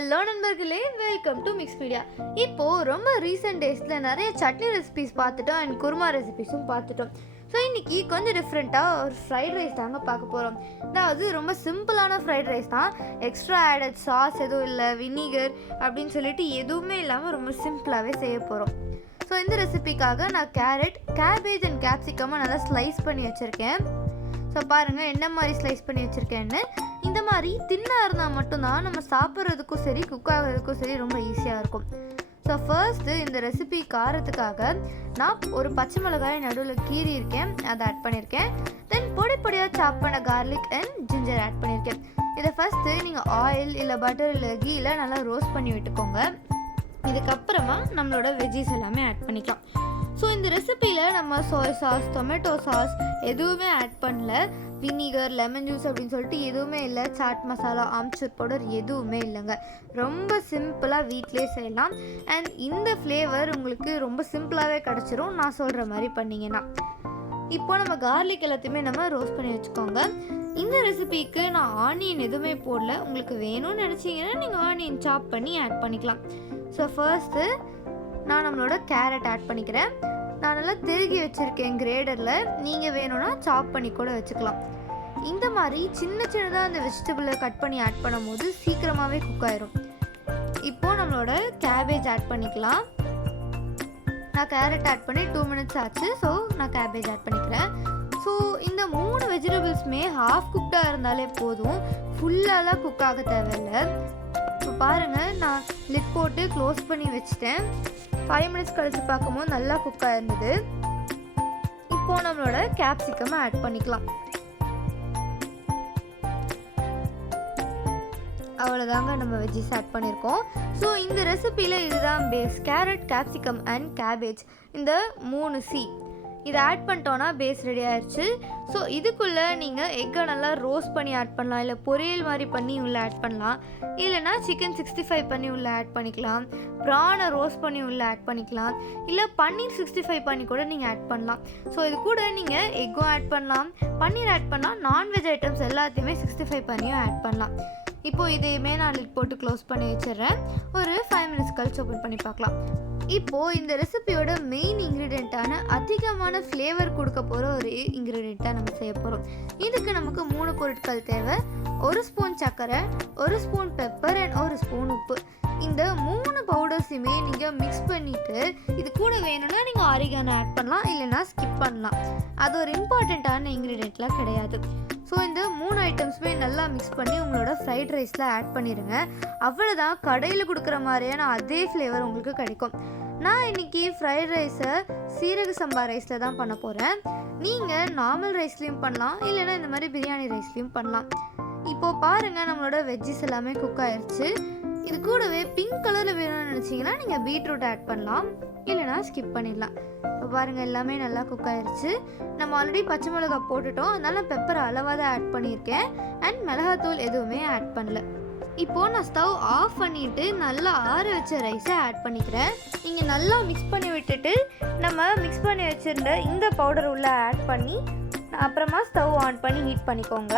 Hello நண்பர்களே, welcome to mix media. இப்போது ரொம்ப ரீசெண்ட் டேஸில் நிறைய சட்னி ரெசிபிஸ் பார்த்துட்டோம் அண்ட் குருமா ரெசிபிஸும் பார்த்துட்டோம். ஸோ இன்றைக்கி கொஞ்சம் டிஃப்ரெண்ட்டாக ஒரு ஃப்ரைட் ரைஸ் தாங்க பார்க்க போகிறோம். அதாவது ரொம்ப சிம்பிளான ஃப்ரைட் ரைஸ் தான். எக்ஸ்ட்ரா ஆடட் சாஸ் எதுவும் இல்லை, வினிகர் அப்படின்னு சொல்லிட்டு எதுவுமே இல்லாமல் ரொம்ப சிம்பிளாகவே செய்ய போகிறோம். ஸோ இந்த ரெசிபிக்காக நான் கேரட், கேபேஜ் அண்ட் கேப்சிகமாக நல்லா ஸ்லைஸ் பண்ணி வச்சுருக்கேன். ஸோ பாருங்கள் என்ன மாதிரி ஸ்லைஸ் பண்ணி வச்சுருக்கேன்னு. இந்த மாதிரி தின்னாக இருந்தால் மட்டும்தான் நம்ம சாப்பிட்றதுக்கும் சரி குக் ஆகிறதுக்கும் சரி ரொம்ப ஈஸியாக இருக்கும். ஸோ ஃபர்ஸ்ட்டு இந்த ரெசிபி காரத்துக்காக நான் ஒரு பச்சை மிளகாய் நடுவில் கீறி இருக்கேன், அதை ஆட் பண்ணியிருக்கேன். தென் பொடி பொடியாக சாப் பண்ண கார்லிக் அண்ட் ஜிஞ்சர் ஆட் பண்ணியிருக்கேன். இதை ஃபஸ்ட்டு நீங்கள் ஆயில் இல்லை பட்டர் இல்லை கீயில் நல்லா ரோஸ்ட் பண்ணி விட்டுக்கோங்க. இதுக்கப்புறமா நம்மளோட வெஜ்ஜீஸ் எல்லாமே ஆட் பண்ணிக்கலாம். ஸோ இந்த ரெசிப்பியில் நம்ம சோய் சாஸ், டொமேட்டோ சாஸ் எதுவுமே ஆட் பண்ணல. வினிகர், லெமன் ஜூஸ் அப்படின்னு சொல்லிட்டு எதுவுமே இல்லை. சாட் மசாலா, ஆம்ச்சூர் பவுடர் எதுவுமே இல்லைங்க. ரொம்ப சிம்பிளாக வீட்டிலே செய்யலாம். அண்ட் இந்த ஃப்ளேவர் உங்களுக்கு ரொம்ப சிம்பிளாகவே கிடச்சிரும் நான் சொல்கிற மாதிரி பண்ணிங்கன்னா. இப்போ நம்ம கார்லிக் எல்லாத்தையுமே நம்ம ரோஸ்ட் பண்ணி வச்சுக்கோங்க. இந்த ரெசிபிக்கு நான் ஆனியன் எதுவுமே போடல. உங்களுக்கு வேணும்னு நினச்சிங்கன்னா நீங்கள் ஆனியன் சாப் பண்ணி ஆட் பண்ணிக்கலாம். ஸோ ஃபர்ஸ்ட்டு நான் நம்மளோட கேரட் ஆட் பண்ணிக்கிறேன். நான் நல்லா திருகி வச்சுருக்கேன் கிரேடரில். நீங்கள் வேணும்னா சாப் பண்ணி கூட வச்சுக்கலாம். இந்த மாதிரி சின்ன சின்னதாக அந்த வெஜிடபிளை கட் பண்ணி ஆட் பண்ணும்போது சீக்கிரமாகவே குக் ஆயிரும். இப்போது நம்மளோட கேபேஜ் ஆட் பண்ணிக்கலாம். நான் கேரட் ஆட் பண்ணி 2 minutes ஆச்சு. ஸோ நான் கேபேஜ் ஆட் பண்ணிக்கிறேன். ஸோ இந்த 3 வெஜிடபிள்ஸுமே ஹாஃப் குக்டாக இருந்தாலே போதும், ஃபுல்லாலாம் குக் ஆக தேவையில்லை. இப்போ பாருங்கள், நான் லிட் போட்டு க்ளோஸ் பண்ணி வச்சுட்டேன். 5 minutes கழித்து பார்க்கும்போது நல்லா குக்காக இருந்தது. இப்போது நம்மளோட கேப்சிகம் ஆட் பண்ணிக்கலாம். அவ்வளோதாங்க, நம்ம வெஜ்ஜீஸ் ஆட் பண்ணியிருக்கோம். ஸோ இந்த ரெசிப்பியில் இதுதான் base. Carrot, capsicum and cabbage, இந்த 3C இதை ஆட் பண்ணிட்டோன்னா பேஸ் ரெடி ஆயிடுச்சு. ஸோ இதுக்குள்ளே நீங்கள் எக்கை நல்லா ரோஸ்ட் பண்ணி ஆட் பண்ணலாம், இல்லை பொரியல் மாதிரி பண்ணி உள்ளே ஆட் பண்ணலாம், இல்லைனா சிக்கன் 65 பண்ணி உள்ளே ஆட் பண்ணிக்கலாம், ப்ரானை ரோஸ்ட் பண்ணி உள்ளே ஆட் பண்ணிக்கலாம், இல்லை பன்னீர் 65 பண்ணி கூட நீங்கள் ஆட் பண்ணலாம். ஸோ இது கூட நீங்கள் எக்கும் ஆட் பண்ணலாம், பன்னீர் ஆட் பண்ணலாம், நான்வெஜ் ஐட்டம்ஸ் எல்லாத்தையுமே 65 பண்ணியும் ஆட் பண்ணலாம். இப்போது இதையுமே நான் லிட் போட்டு க்ளோஸ் பண்ணி வச்சிடுறேன். ஒரு 5 minutes கழிச்சு ஓப்பன் பண்ணி பார்க்கலாம். இப்போது இந்த ரெசிபியோட மெயின் இன்க்ரீடியண்ட்டான அதிகமான ஃப்ளேவர் கொடுக்க போகிற ஒரு இன்க்ரீடியண்ட்டாக நம்ம செய்ய போகிறோம். இதுக்கு நமக்கு 3 பொருட்கள் தேவை. 1 ஸ்பூன் சர்க்கரை, 1 ஸ்பூன் பெப்பர் அண்ட் 1 ஸ்பூன் உப்பு. இந்த 3 பவுடர்ஸுமே நீங்கள் மிக்ஸ் பண்ணிவிட்டு இது கூட வேணும்னா நீங்கள் ஆரிகானோ ஆட் பண்ணலாம், இல்லைனா ஸ்கிப் பண்ணலாம். அது ஒரு இம்பார்ட்டண்ட்டான இன்க்ரீடியண்ட்லாம் கிடையாது. ஸோ இந்த 3 ஐட்டம்ஸுமே நல்லா மிக்ஸ் பண்ணி உங்களோட ஃப்ரைட் ரைஸில் ஆட் பண்ணிடுங்க. அவ்வளோதான், கடையில் கொடுக்குற மாதிரியான அதே ஃப்ளேவர் உங்களுக்கு கிடைக்கும். நான் இன்றைக்கி ஃப்ரைட் ரைஸை சீரக சம்பா ரைஸில் தான் பண்ண போகிறேன். நீங்கள் நார்மல் ரைஸ்லேயும் பண்ணலாம், இல்லைனா இந்த மாதிரி பிரியாணி ரைஸ்லேயும் பண்ணலாம். இப்போது பாருங்கள், நம்மளோட வெஜ்ஜஸ் எல்லாமே குக் ஆயிடுச்சு. இது கூடவே பிங்க் கலரில் வேணும்னு நினச்சிங்கன்னா நீங்கள் பீட்ரூட் ஆட் பண்ணலாம், இல்லைனா ஸ்கிப் பண்ணிடலாம். இப்போ பாருங்கள், எல்லாமே நல்லா குக் ஆயிடுச்சு. நம்ம ஆல்ரெடி பச்சை மிளகாய் போட்டுட்டோம், அதனால பெப்பர் அளவாக தான் ஆட் பண்ணியிருக்கேன். அண்ட் மிளகாத்தூள் எதுவுமே ஆட் பண்ணல. இப்போது நான் ஸ்டவ் ஆஃப் பண்ணிவிட்டு நல்லா ஆற வச்ச ரைஸை ஆட் பண்ணிக்கிறேன். நீங்கள் நல்லா மிக்ஸ் பண்ணி விட்டுட்டு நம்ம மிக்ஸ் பண்ணி வச்சுருந்த இந்த பவுடர் உள்ளே ஆட் பண்ணி அப்புறமா ஸ்டவ் ஆன் பண்ணி ஹீட் பண்ணிக்கோங்க.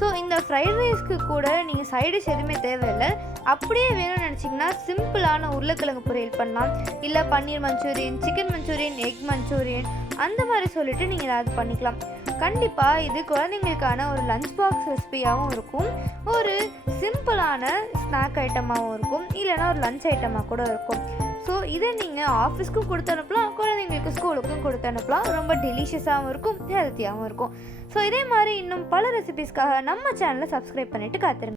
ஸோ இந்த ஃப்ரைட் ரைஸ்க்கு கூட நீங்கள் சைடிஷ் எதுவுமே தேவையில்லை. அப்படியே வேணும்னு நினச்சிங்கன்னா சிம்பிளான உருளைக்கிழங்கு பொரியல் பண்ணலாம், இல்லை paneer manchurian, chicken manchurian, egg manchurian அந்த மாதிரி சொல்லிவிட்டு நீங்கள் ஏதாவது பண்ணிக்கலாம். கண்டிப்பாக இது குழந்தைங்களுக்கான ஒரு லஞ்ச் பாக்ஸ் ரெசிபியாகவும் இருக்கும், ஒரு சிம்பிளான ஸ்நாக் ஐட்டமாகவும் இருக்கும், இல்லைனா ஒரு லஞ்ச் ஐட்டமாக கூட இருக்கும். ஸோ இதை நீங்கள் ஆஃபீஸ்க்கும் கொடுத்து அனுப்பலாம், குழந்தைங்களுக்கு ஸ்கூலுக்கும் கொடுத்து அனுப்பலாம். ரொம்ப டெலிஷியஸாகவும் இருக்கும், ஹெல்த்தியாகவும் இருக்கும். ஸோ இதே மாதிரி இன்னும் பல ரெசிபிஸ்க்காக நம்ம சேனலை சப்ஸ்கிரைப் பண்ணிவிட்டு காத்துருங்க.